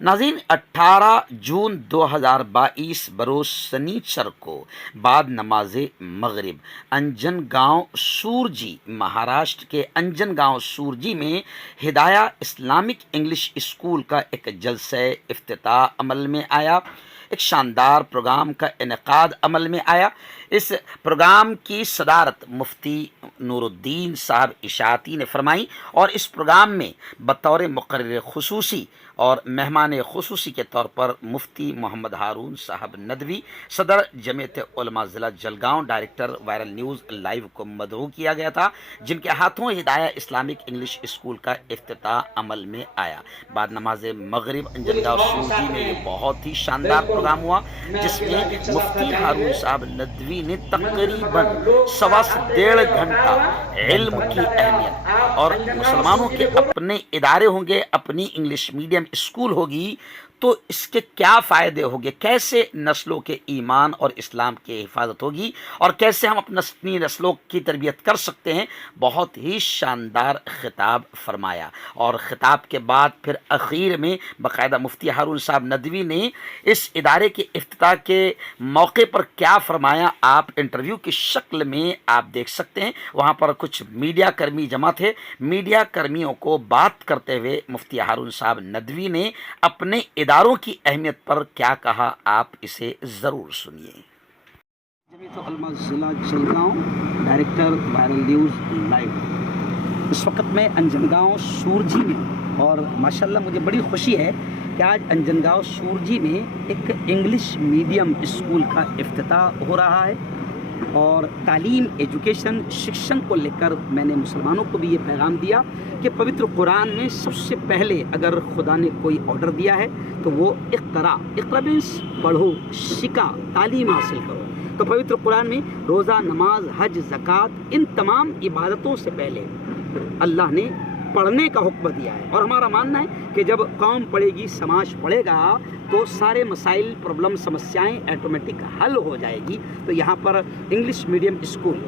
नाज़रीन 18 जून 2022 बरोज़ शनिचर को बाद नमाज मगरिब अंजनगांव सूरजी, महाराष्ट्र के अंजनगांव सूरजी में हिदाया इस्लामिक इंग्लिश स्कूल का एक जलसे इफ्तिताह अमल में आया। एक शानदार प्रोग्राम का इनेकाद अमल में आया। इस प्रोग्राम की सदारत मुफ्ती नूरुद्दीन साहब इशाती ने फरमाई और इस प्रोग्राम में बतौर मुकर्रिर खुसूसी और मेहमान खुसूसी के तौर पर मुफ्ती मोहम्मद हारून साहब नदवी, सदर जमीयत उलमा ज़िला Jalgaon, director viral news live को मदऊ किया गया था, जिनके हाथों हिदाया इस्लामिक इंग्लिश स्कूल का इफ्तिताह अमल में आया। बाद नमाज मगरिब अंजनगांव सूरजी में ये बहुत ही शानदार प्रोग्राम हुआ, जिसमें मुफ्ती हारून साहब नदवी ने तकरीबन सवा से 1.5 घंटा इल्म की अहमियत और मुसलमानों के अपने इदारे होंगे, अपनी इंग्लिश मीडियम स्कूल होगी तो इसके क्या फ़ायदे होंगे, कैसे नस्लों के ईमान और इस्लाम की हिफाजत होगी और कैसे हम अपनी नस्लों की तरबियत कर सकते हैं, बहुत ही शानदार खिताब फरमाया। और ख़िताब के बाद फिर आखिर में बाकायदा मुफ्ती हारून साहब नदवी ने इस इदारे के इफ्तिताह के मौके पर क्या फरमाया, आप इंटरव्यू की शक्ल में आप देख सकते हैं। वहाँ पर कुछ मीडिया कर्मी जमा थे। मीडिया कर्मियों को बात करते हुए मुफ्ती हारून साहब नदवी ने अपने इदारों की अहमियत पर क्या कहा, आप इसे ज़रूर सुनिए। जमीयत उलमा ज़िला Jalgaon, director viral news live. इस वक्त मैं अंजनगांव सूरजी में और माशाल्लाह मुझे बड़ी खुशी है कि आज अंजनगांव सूरजी में एक इंग्लिश मीडियम स्कूल का इफ्तिताह हो रहा है और तालीम, एजुकेशन, शिक्षण को लेकर मैंने मुसलमानों को भी ये पैगाम दिया कि पवित्र कुरान में सबसे पहले अगर खुदा ने कोई ऑर्डर दिया है तो वो इक़रा मीन्स पढ़ो, सीखा, तालीम हासिल करो। तो पवित्र कुरान में रोज़ा, नमाज, हज, ज़कात, इन तमाम इबादतों से पहले अल्लाह ने पढ़ने का हुक्म दिया है। और हमारा मानना है कि जब कौम पढ़ेगी, समाज पढ़ेगा तो सारे मसाइल, प्रॉब्लम, समस्याएं ऑटोमेटिक हल हो जाएगी। तो यहाँ पर English medium school,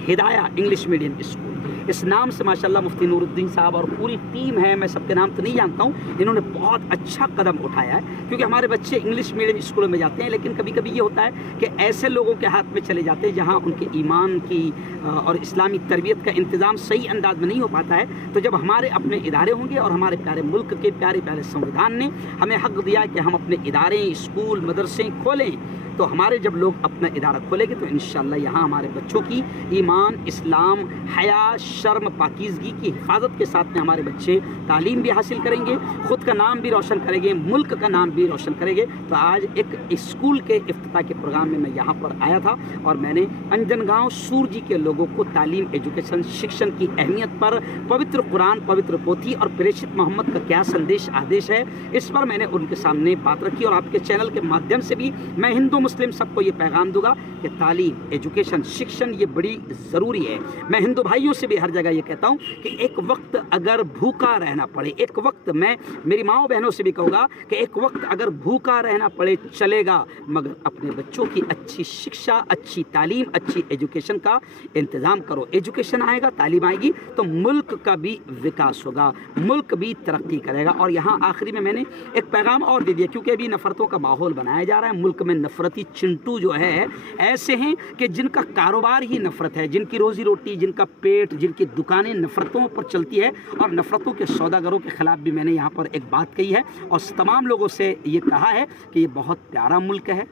Hidaya English medium school, इस नाम से माशाल्लाह मुफ्ती नूरुद्दीन साहब और पूरी टीम है, मैं सबके नाम तो नहीं जानता हूँ, इन्होंने बहुत अच्छा कदम उठाया है। क्योंकि हमारे बच्चे इंग्लिश मीडियम स्कूलों में जाते हैं, लेकिन कभी कभी ये होता है कि ऐसे लोगों के हाथ में चले जाते हैं जहाँ उनके ईमान की और इस्लामी तरबियत का इंतज़ाम सही अंदाज में नहीं हो पाता है। तो जब हमारे अपने इदारे होंगे और हमारे प्यारे मुल्क के प्यारे प्यारे संविधान ने हमें हक़ दिया कि हम अपने इदारे, स्कूल, मदरसे खोलें, तो हमारे जब लोग अपना इदारा खोलेंगे तो इंशाअल्लाह यहाँ हमारे बच्चों की ईमान, इस्लाम, हया, शर्म, पाकीज़गी की हिफाजत के साथ में हमारे बच्चे तालीम भी हासिल करेंगे, ख़ुद का नाम भी रोशन करेंगे, मुल्क का नाम भी रोशन करेंगे। तो आज एक स्कूल के इफ्तिताह के प्रोग्राम में मैं यहाँ पर आया था और मैंने अंजनगांव सूरजी के लोगों को तालीम, एजुकेशन, शिक्षण की अहमियत पर, पवित्र कुरान, पवित्र पोथी और प्रेषित मोहम्मद का क्या संदेश, आदेश है, इस पर मैंने उनके सामने बात रखी। और आपके चैनल के माध्यम से भी मैं हिंदू मुस्लिम सबको ये पैगाम दूंगा कि तालीम, एजुकेशन, शिक्षण ये बड़ी ज़रूरी है। मैं हिंदू भाइयों से भी हर जगह ये कहता हूँ कि एक वक्त अगर भूखा रहना पड़े, एक वक्त मैं मेरी माँओं बहनों से भी कहूँगा कि एक वक्त अगर भूखा रहना पड़े चलेगा, मगर अपने बच्चों की अच्छी शिक्षा, अच्छी तालीम, अच्छी एजुकेशन का इंतज़ाम करो। एजुकेशन आएगा, तालीम आएगी तो मुल्क का भी विकास होगा, मुल्क भी तरक्की करेगा। और यहाँ आखिरी में मैंने एक पैगाम और दे दिया, क्योंकि अभी नफ़रतों का माहौल बनाया जा रहा है, मुल्क में नफ़रती चिंटू जो है ऐसे हैं कि जिनका कारोबार ही नफ़रत है, जिनकी रोज़ी रोटी, जिनका पेट, जिनकी दुकानें नफ़रतों पर चलती है। और नफ़रतों के सौदागरों के ख़िलाफ़ भी मैंने यहाँ पर एक बात कही है और तमाम लोगों से ये कहा है कि ये बहुत प्यारा मुल्क है,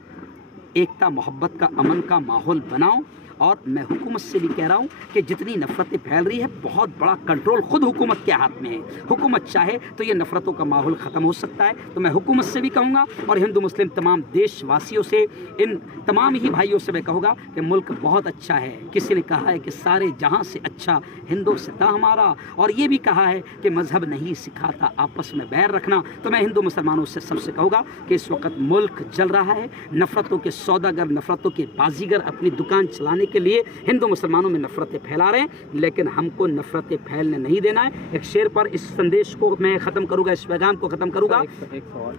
एकता, मोहब्बत का, अमन का माहौल बनाओ। और मैं हुकूमत से भी कह रहा हूँ कि जितनी नफ़रतें फैल रही है, बहुत बड़ा कंट्रोल खुद हुकूमत के हाथ में है। हुकूमत चाहे तो ये नफ़रतों का माहौल ख़त्म हो सकता है। तो मैं हुकूमत से भी कहूँगा और हिंदू मुस्लिम तमाम देशवासियों से, इन तमाम ही भाइयों से मैं कहूँगा कि मुल्क बहुत अच्छा है। किसी ने कहा है कि सारे जहाँ से अच्छा हिंदुस्तान हमारा, और ये भी कहा है कि मज़हब नहीं सिखाता आपस में बैर रखना। तो मैं हिंदू मुसलमानों से सबसे कहूँगा कि इस वक्त मुल्क जल रहा है, नफ़रतों के सौदागर, नफ़रतों के बाजीगर अपनी दुकान चलाने के लिए हिंदू मुसलमानों में नफ़रतें फैला रहे हैं, लेकिन हमको नफ़रतें फैलने नहीं देना है। एक शेर पर इस संदेश को मैं ख़त्म करूँगा, इस पैगाम को ख़त्म करूँगा। एक सवाल,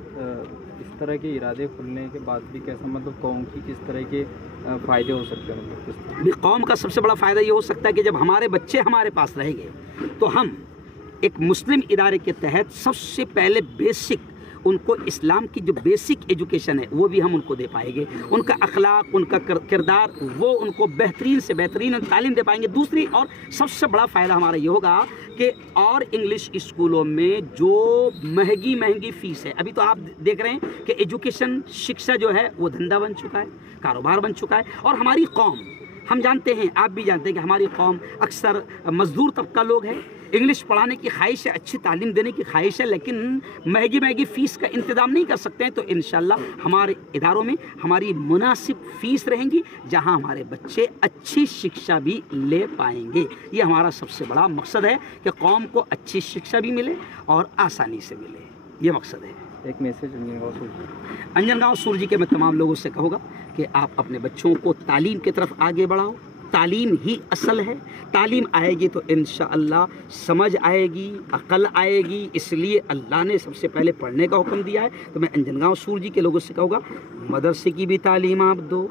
इस तरह के इरादे खुलने के बाद भी कैसा, मतलब कौम की किस तरह के फ़ायदे हो सकते हैं? मतलब कौम का सबसे बड़ा फ़ायदा ये हो सकता है कि जब हमारे बच्चे हमारे पास रहेंगे तो हम एक मुस्लिम इदारे के तहत सबसे पहले बेसिक ان کو اسلام کی جو بیسک ایجوکیشن ہے وہ بھی ہم ان کو دے پائیں گے، ان کا اخلاق، ان کا کردار، وہ ان کو بہترین سے بہترین تعلیم دے پائیں گے۔ دوسری اور سب سے بڑا فائدہ ہمارا یہ ہوگا کہ اور انگلش اسکولوں میں جو مہنگی فیس ہے، ابھی تو آپ دیکھ رہے ہیں کہ ایجوکیشن شکشا جو ہے وہ دھندا بن چکا ہے، کاروبار بن چکا ہے، اور ہماری قوم، ہم جانتے ہیں، آپ بھی جانتے ہیں کہ ہماری قوم اکثر مزدور طبقہ لوگ ہیں، انگلش پڑھانے کی خواہش ہے، اچھی تعلیم دینے کی خواہش ہے، لیکن مہنگی فیس کا انتظام نہیں کر سکتے ہیں۔ تو انشاءاللہ ہمارے اداروں میں ہماری مناسب فیس رہیں گی جہاں ہمارے بچے اچھی شکشا بھی لے پائیں گے۔ یہ ہمارا سب سے بڑا مقصد ہے کہ قوم کو اچھی شکشا بھی ملے اور آسانی سے ملے، یہ مقصد ہے۔ ایک میسیج انجن گاؤں سورجی۔ انجن گاؤں سورجی کے میں تمام لوگوں سے کہوں گا کہ آپ اپنے بچوں کو تعلیم کی طرف آگے بڑھاؤ، تعلیم ہی اصل ہے، تعلیم آئے گی تو انشاءاللہ سمجھ آئے گی، عقل آئے گی، اس لیے اللہ نے سب سے پہلے پڑھنے کا حکم دیا ہے۔ تو میں انجن گاؤں سورجی کے لوگوں سے کہوں گا مدرسے کی بھی تعلیم آپ دو،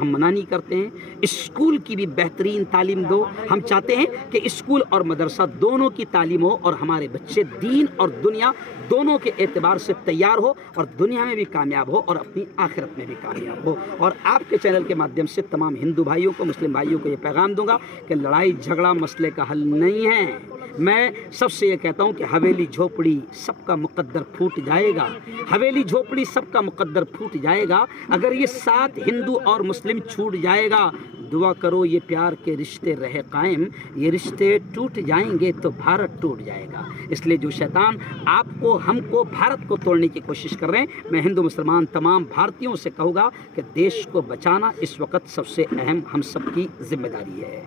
ہم منع نہیں کرتے ہیں، اسکول کی بھی بہترین تعلیم دو، ہم چاہتے ہیں کہ اسکول اور مدرسہ دونوں کی تعلیم ہو اور ہمارے بچے دین اور دنیا دونوں کے اعتبار سے تیار ہو اور دنیا میں بھی کامیاب ہو اور اپنی آخرت میں بھی کامیاب ہو۔ اور آپ کے چینل کے مادھیم سے تمام ہندو بھائیوں کو، مسلم بھائیوں کو یہ پیغام دوں گا کہ لڑائی جھگڑا مسئلے کا حل نہیں ہے۔ میں سب سے یہ کہتا ہوں کہ حویلی جھوپڑی سب کا مقدر پھوٹ جائے گا، حویلی جھوپڑی سب کا مقدر پھوٹ جائے گا اگر یہ ساتھ ہندو اور مسلم چھوٹ جائے گا۔ دعا کرو یہ پیار کے رشتے رہے قائم، یہ رشتے ٹوٹ جائیں گے تو بھارت ٹوٹ جائے گا۔ اس لیے جو شیطان آپ کو، ہم کو، بھارت کو توڑنے کی کوشش کر رہے ہیں، میں ہندو مسلمان تمام بھارتیوں سے کہوں گا کہ دیش کو بچانا اس وقت سب سے اہم ہم سب کی ذمہ داری ہے۔